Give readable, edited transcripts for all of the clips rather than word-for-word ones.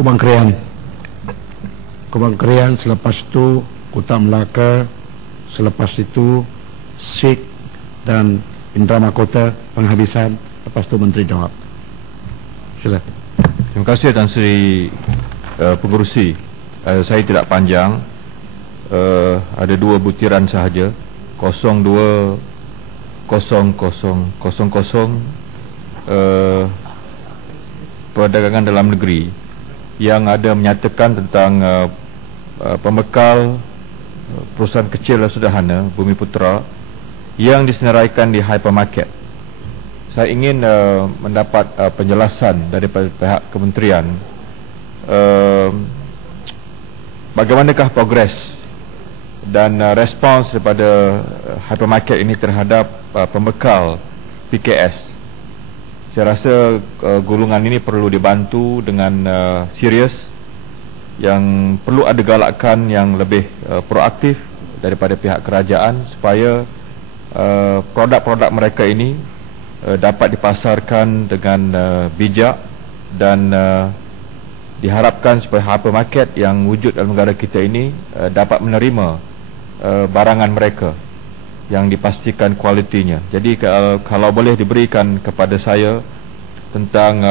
Kubang Krian, selepas itu Kuta Melaka, selepas itu Sik dan Indra Mahkota penghabisan, lepas itu Menteri jawab. Sila. Terima kasih Tan Sri Pengerusi. Saya tidak panjang, ada dua butiran sahaja. 020000 perdagangan dalam negeri yang ada menyatakan tentang pembekal perusahaan kecil dan sederhana Bumi Putra yang disenaraikan di hypermarket. Saya ingin mendapat penjelasan daripada pihak kementerian, bagaimanakah progres dan respons daripada hypermarket ini terhadap pembekal PKS. Saya rasa golongan ini perlu dibantu dengan serius, yang perlu ada galakan yang lebih proaktif daripada pihak kerajaan supaya produk-produk mereka ini dapat dipasarkan dengan bijak dan diharapkan supaya hypermarket yang wujud dalam negara kita ini dapat menerima barangan mereka yang dipastikan kualitinya. Jadi kalau boleh diberikan kepada saya tentang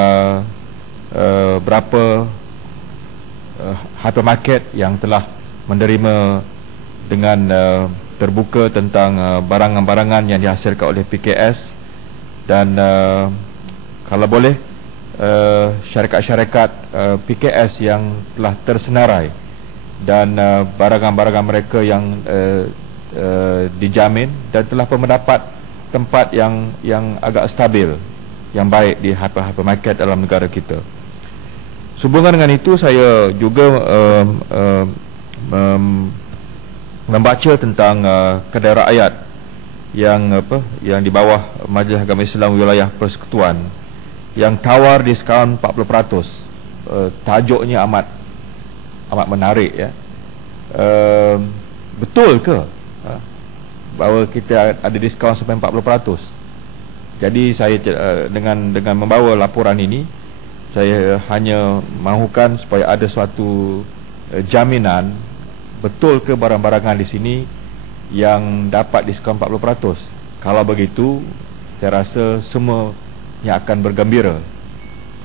berapa hypermarket yang telah menerima dengan terbuka tentang barangan-barangan yang dihasilkan oleh PKS, dan kalau boleh syarikat-syarikat PKS yang telah tersenarai dan barangan-barangan mereka yang dijamin dan telah pun mendapat tempat yang agak stabil, yang baik di hypermarket dalam negara kita. Sehubungan dengan itu, saya juga membaca tentang kedai rakyat yang di bawah Majlis Agama Islam Wilayah Persekutuan yang tawar diskaun 40%. Tajuknya amat menarik, ya. Betul ke bahawa kita ada diskaun sampai 40%? Jadi saya dengan membawa laporan ini, saya hanya mahukan supaya ada suatu jaminan betul ke barang-barangan di sini yang dapat diskaun 40%. Kalau begitu, saya rasa semua yang akan bergembira.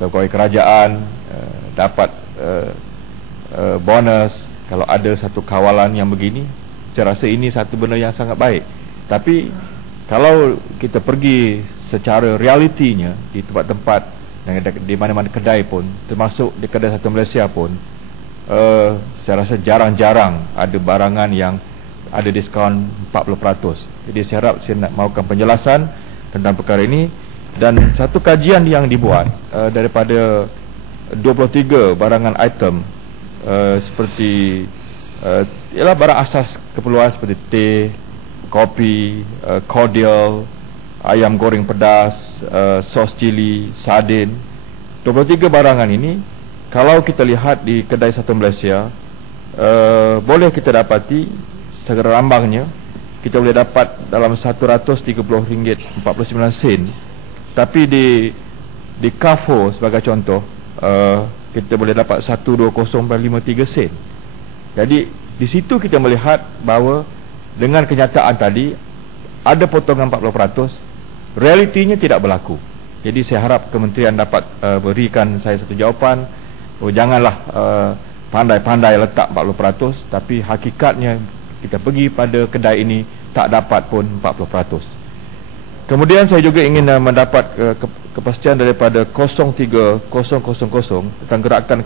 Pegawai kerajaan dapat bonus. Kalau ada satu kawalan yang begini, saya rasa ini satu benda yang sangat baik. Tapi kalau kita pergi secara realitinya di tempat-tempat, di mana-mana kedai pun, termasuk di kedai Satu Malaysia pun, saya rasa jarang-jarang ada barangan yang ada diskaun 40%. Jadi saya harap saya nak mahukan penjelasan tentang perkara ini. Dan satu kajian yang dibuat daripada 23 barangan item seperti ialah barang asas keperluan seperti teh, kopi, cordial, ayam goreng pedas, sos cili, sardin. 23 barangan ini, kalau kita lihat di kedai Satu Malaysia, boleh kita dapati segera rambangnya kita boleh dapat dalam RM130.49. Tapi di Carrefour sebagai contoh, kita boleh dapat 120.53 sen. Jadi di situ kita melihat bahawa dengan kenyataan tadi ada potongan 40%, realitinya tidak berlaku. Jadi saya harap kementerian dapat berikan saya satu jawapan. Janganlah pandai-pandai letak 40%, tapi hakikatnya kita pergi pada kedai ini tak dapat pun 40%. Kemudian saya juga ingin mendapat kepastian daripada 03000 tentang gerakan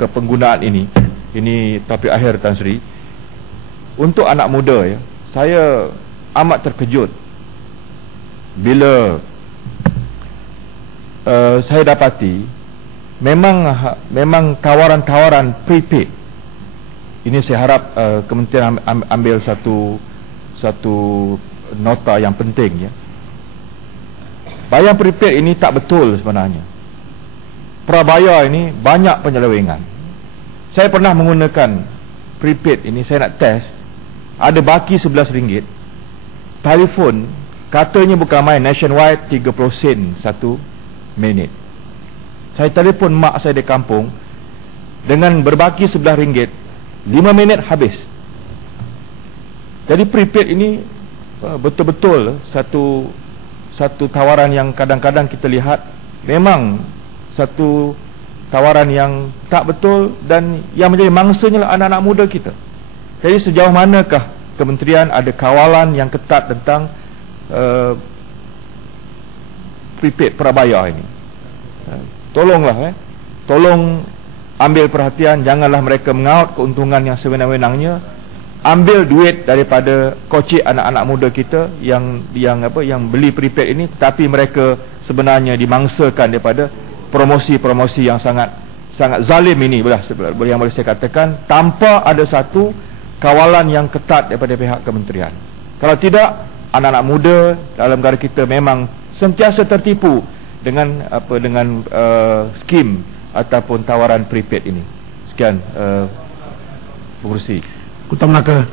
kepenggunaan ini. Ini topik akhir, Tan Sri. Untuk anak muda, ya, saya amat terkejut bila saya dapati memang tawaran-tawaran prepaid. Ini saya harap kementerian ambil satu nota yang penting, ya. Bayar prepaid ini tak betul sebenarnya. Prabayar ini banyak penyelewengan. Saya pernah menggunakan prepaid ini, saya nak test, ada baki RM11. Telefon katanya bukan main, nationwide 30 sen 1 minit. Saya telefon mak saya di kampung, dengan berbaki RM11, 5 minit habis. Jadi prepaid ini betul-betul satu tawaran yang kadang-kadang kita lihat memang satu tawaran yang tak betul, dan yang menjadi mangsanya adalah anak-anak muda kita. Jadi sejauh manakah kementerian ada kawalan yang ketat tentang prepaid prabayar ini? Tolonglah, tolong ambil perhatian, janganlah mereka mengaut keuntungan yang sewenang-wenangnya, ambil duit daripada kocik anak-anak muda kita yang beli prepaid ini, tetapi mereka sebenarnya dimangsakan daripada promosi-promosi yang sangat zalim ini, yang boleh saya katakan, tanpa ada satu kawalan yang ketat daripada pihak kementerian. Kalau tidak, anak-anak muda dalam negara kita memang sentiasa tertipu dengan skim ataupun tawaran prepaid ini. Sekian, Pengerusi. Kota Melaka.